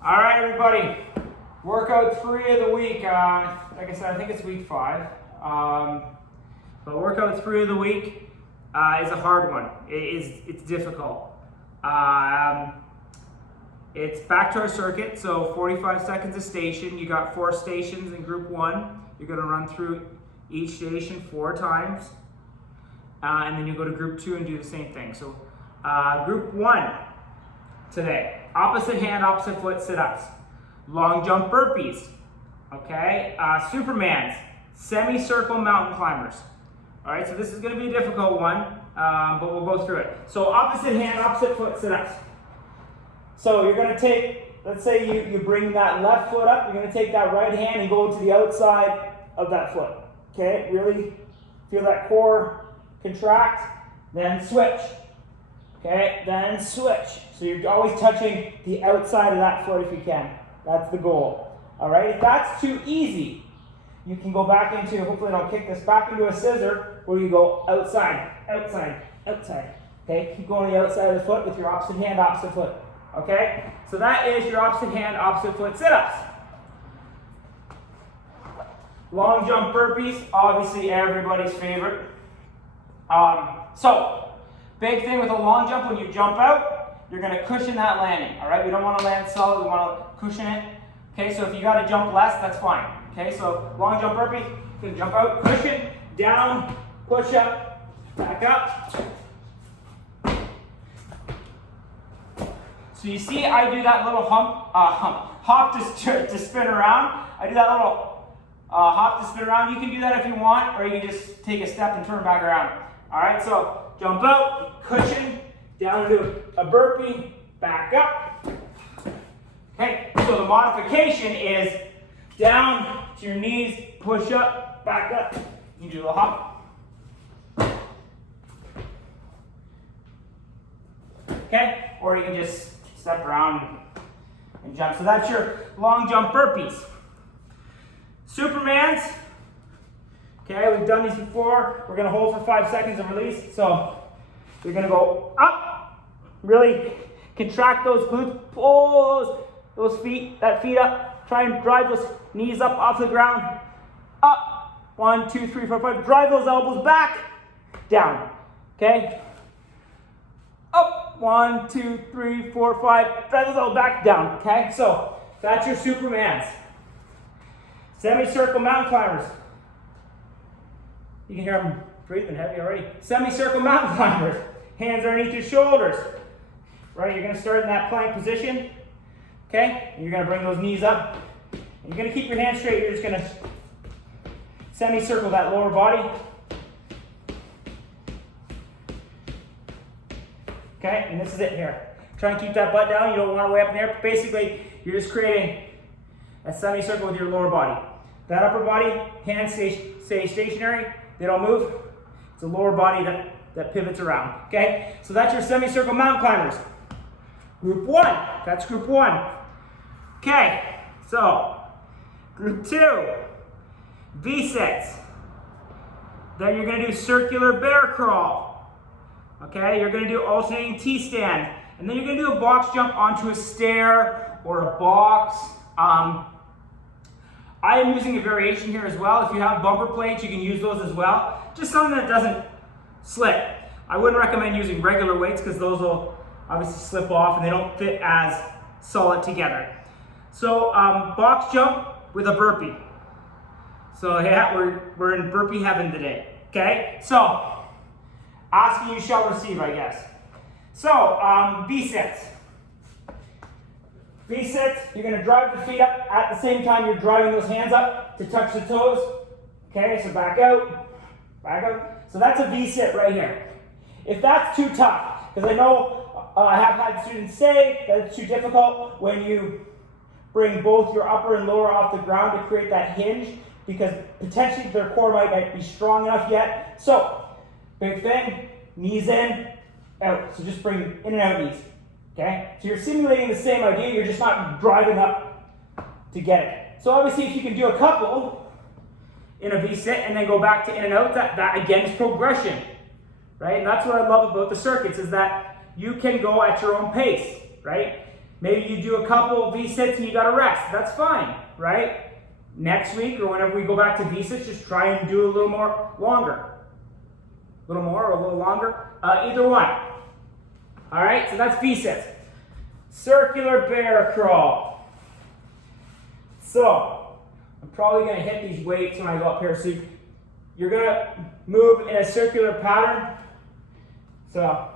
All right, everybody. Workout 3 of the week. Like I said, I think it's week 5. But workout 3 of the week is a hard one. It's difficult. It's back to our circuit, so 45 seconds a station. You got 4 stations in group 1. You're going to run through each station 4 times. And then you go to group 2 and do the same thing. So group 1 today, opposite hand, opposite foot sit-ups, long jump burpees, okay, Supermans, semicircle mountain climbers. All right, so this is going to be a difficult one, but we'll go through it. So opposite hand, opposite foot sit-ups. So you're going to take, let's say you bring that left foot up, you're going to take that right hand and go to the outside of that foot. Okay, really feel that core contract, then switch. Okay, then switch. So you're always touching the outside of that foot if you can. That's the goal. All right, if that's too easy, you can go back into, hopefully I don't kick this, back into a scissor where you go outside, outside, outside. Okay, keep going to the outside of the foot with your opposite hand, opposite foot. Okay, so that is your opposite hand, opposite foot sit-ups. Long jump burpees, obviously everybody's favorite. So, big thing with a long jump, when you jump out, you're going to cushion that landing, all right? We don't want to land solid, we want to cushion it. Okay, so if you got to jump less, that's fine. Okay, so long jump burpee, you're going to jump out, cushion, down, push up, back up. So you see I do that little hop to spin around. I do that little hop to spin around. You can do that if you want, or you can just take a step and turn back around. All right, so jump out, cushion, down into a burpee, back up. Okay, so the modification is down to your knees, push up, back up. You do a hop. Okay, or you can just step around and jump. So that's your long jump burpees. Supermans. Okay, we've done these before. We're going to hold for 5 seconds and release. So you're going to go up, really contract those glutes, pull those feet up. Try and drive those knees up off the ground. Up, 1, 2, 3, 4, 5. Drive those elbows back, down. Okay, up, 1, 2, 3, 4, 5. Drive those elbows back, down. Okay, so that's your Supermans. Semicircle mountain climbers. You can hear them breathing heavy already. Semicircle mountain climbers. Hands underneath your shoulders. Right, you're going to start in that plank position. Okay, and you're going to bring those knees up. And you're going to keep your hands straight. You're just going to semicircle that lower body. Okay, and this is it here. Try and keep that butt down. You don't want it way up in the air. Basically, you're just creating a semicircle with your lower body. That upper body, hands stay stationary. They don't move. It's the lower body that pivots around. Okay? So that's your semicircle mountain climbers. Group 1. That's group 1. Okay. So, group 2. V-sits. Then you're going to do circular bear crawl. Okay? You're going to do alternating T-stand. And then you're going to do a box jump onto a stair or a box. I am using a variation here as well. If you have bumper plates, you can use those as well. Just something that doesn't slip. I wouldn't recommend using regular weights because those will obviously slip off and they don't fit as solid together. So box jump with a burpee. So yeah, we're in burpee heaven today. Okay, so asking you shall receive, I guess. So V-sits. V-sits, you're going to drive the feet up at the same time you're driving those hands up to touch the toes. Okay, so back out, back out. So that's a V-sit right here. If that's too tough, because I know I have had students say that it's too difficult when you bring both your upper and lower off the ground to create that hinge, because potentially their core might not be strong enough yet. So, big thing, knees in, out. So just bring in and out knees. Okay? So you're simulating the same idea, you're just not driving up to get it. So obviously if you can do a couple in a V-sit and then go back to in and out, that again is progression. Right? And that's what I love about the circuits, is that you can go at your own pace. Right? Maybe you do a couple of V-sits and you gotta rest. That's fine, right? Next week or whenever we go back to V-sits, just try and do a little more longer. A little more or a little longer, either one. All right, so that's V-sits. Circular bear crawl. So, I'm probably gonna hit these weights when I go up here. So you're gonna move in a circular pattern. So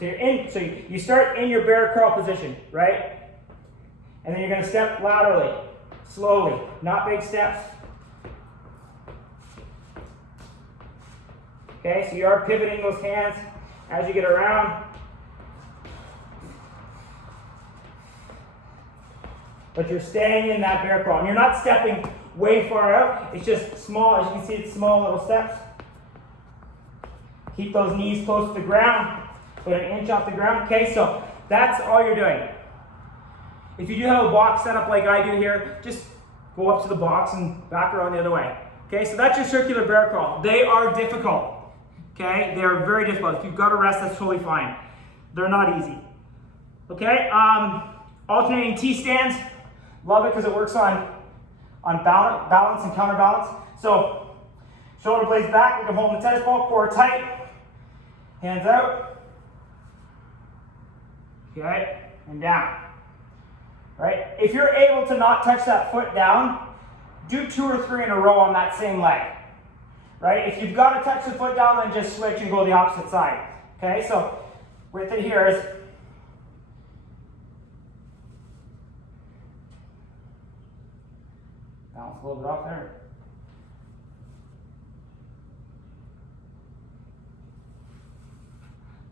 you start in your bear crawl position, right? And then you're gonna step laterally, slowly, not big steps. Okay, so you are pivoting those hands as you get around. But you're staying in that bear crawl. And you're not stepping way far out. It's just small. As you can see, it's small little steps. Keep those knees close to the ground. Put an inch off the ground. Okay, so that's all you're doing. If you do have a box set up like I do here, just go up to the box and back around the other way. Okay, so that's your circular bear crawl. They are difficult. Okay, they are very difficult. If you've got to rest, that's totally fine. They're not easy. Okay, alternating T-stands. Love it because it works on balance and counterbalance. So, shoulder blades back, like I'm holding the tennis ball, core tight, hands out. Okay, and down. Right? If you're able to not touch that foot down, do 2 or 3 in a row on that same leg. Right? If you've got to touch the foot down, then just switch and go the opposite side. Okay, so with it here is balance a little bit off there.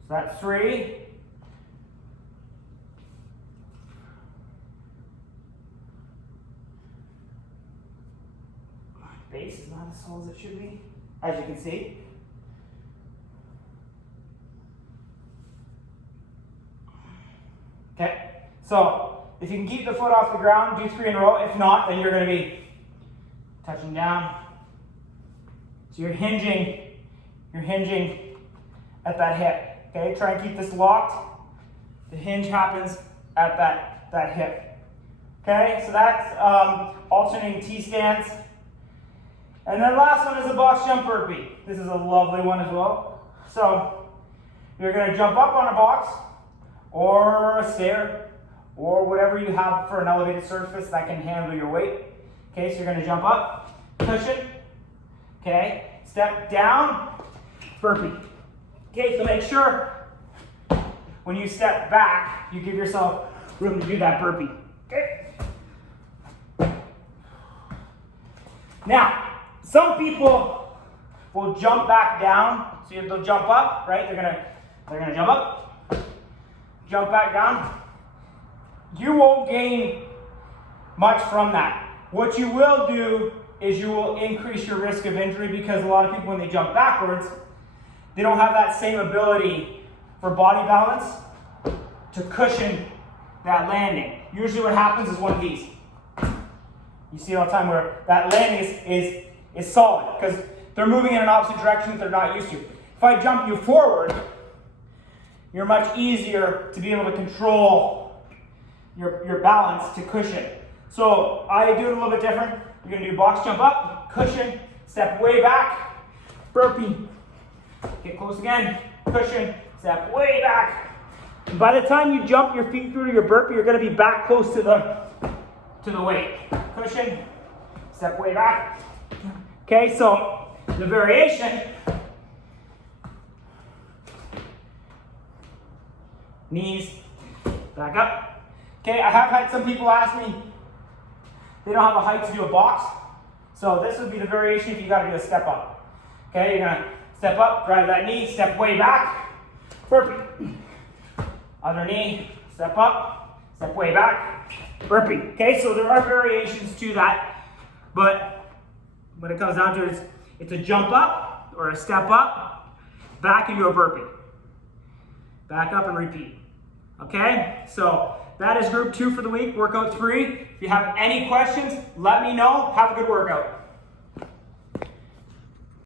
So that's 3. Base is not as tall as it should be, as you can see. Okay, so if you can keep the foot off the ground, do 3 in a row. If not, then you're going to be touching down. So you're hinging at that hip. Okay, try and keep this locked. The hinge happens at that hip. Okay, so that's alternating T-stands. And then last one is a box jump burpee. This is a lovely one as well. So you're going to jump up on a box or a stair or whatever you have for an elevated surface that can handle your weight. Okay, so you're going to jump up, cushion. Okay, step down, burpee. Okay, so make sure when you step back, you give yourself room to do that burpee. Okay. Now, some people will jump back down. So they'll jump up, right? They're gonna jump up, jump back down. You won't gain much from that. What you will do is you will increase your risk of injury because a lot of people, when they jump backwards, they don't have that same ability for body balance to cushion that landing. Usually what happens is one of these. You see all the time where that landing is solid because they're moving in an opposite direction that they're not used to. If I jump you forward, you're much easier to be able to control your balance to cushion. So I do it a little bit different. You're going to do box jump up, cushion, step way back, burpee, get close again, cushion, step way back. And by the time you jump your feet through your burpee, you're going to be back close to the weight. Cushion, step way back. Okay, so the variation, knees, back up. Okay, I have had some people ask me, they don't have a height to do a box. So this would be the variation if you got to do a step up. Okay, you're going to step up, drive that knee, step way back, burpee. Other knee, step up, step way back, burpee. Okay, so there are variations to that, but what it comes down to is it's a jump up or a step up, back into a burpee. Back up and repeat. Okay, so that is group 2 for the week, workout 3. If you have any questions, let me know. Have a good workout.